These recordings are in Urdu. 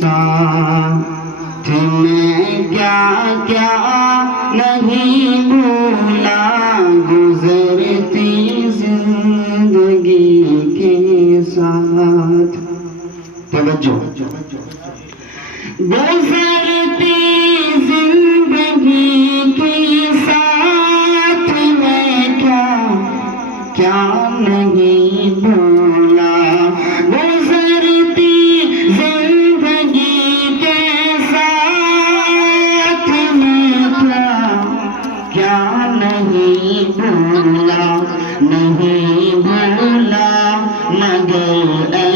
ساتھ میں کیا کیا نہیں بھولا گزرتی زندگی کے ساتھ. توجہ. گزرتی زندگی کے ساتھ میں کیا نہیں بھولا گزرتی زندگی کے ساتھ میں کیا نہیں بھولا نہیں بھولا مگر اے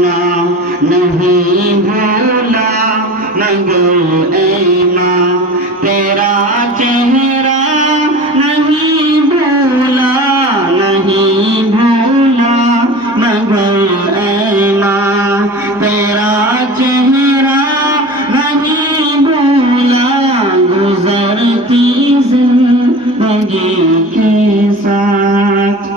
ماں نہیں بھولا مگر اے ماں تیرا چہرہ نہیں بھولا نہیں بھولا مگر اے ماں تیرا چہرہ نہیں بھولا گزرتی زندگی کے ساتھ.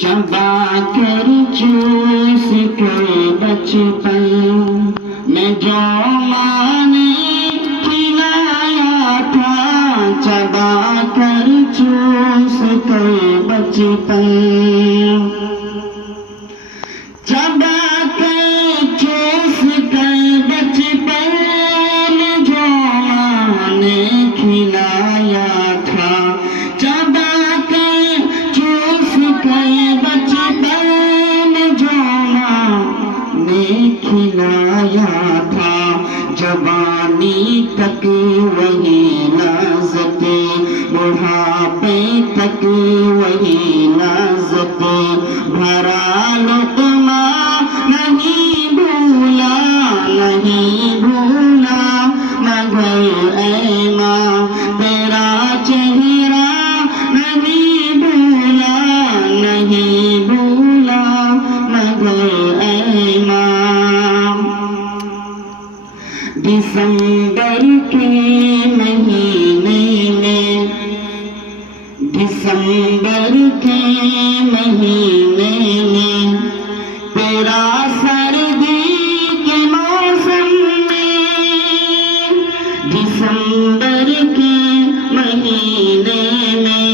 چبا کر چوس کر بچپن میں جو ماں نے کھلایا تھا چبا کر چوس کر بچپن چبا کر چوس کر بچپن میں جو ماں نے کھلایا تھا چبا کر چوس کر بچپن میں جو ماں نے کھلایا تھا جوانی تک وہی نازتے بڑھاپے تک وہی نازتے بھرا لقمہ نہیں بھولا نہیں بھولا مگر اے ماں تیرا چہرہ نہیں بھولا نہیں بھولا مگر اے ماں. دسمبر کے مہینے میں دسمبر کے مہینے میں تیرا سردی کے موسم میں دسمبر کے مہینے میں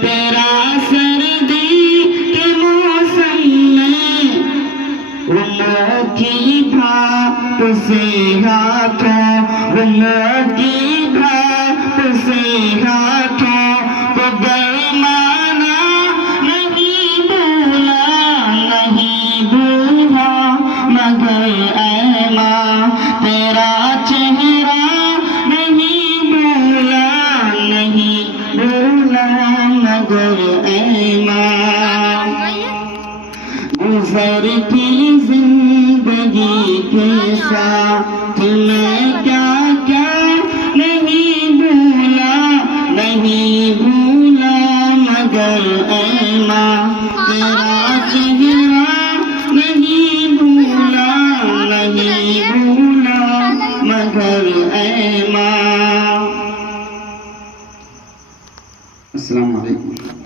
تیرا سردی کے موسم میں وہ موتی بھاپ سے ہاتھوں وہ موتی بھاپ سے ہاتھوں کو گرمانا نہیں بھولا نہیں بھولا مگر اے ماں تیرا چہرہ نہیں بھولا نہیں بھولا مگر اے ماں. گزرتی زندگی کے ساتھ میں کیا کیا نہیں بھولا نہیں بھولا مگر اے ماں تیرا چہرہ نہیں بھولا نہیں بھولا مگر اے ماں. السلام علیکم.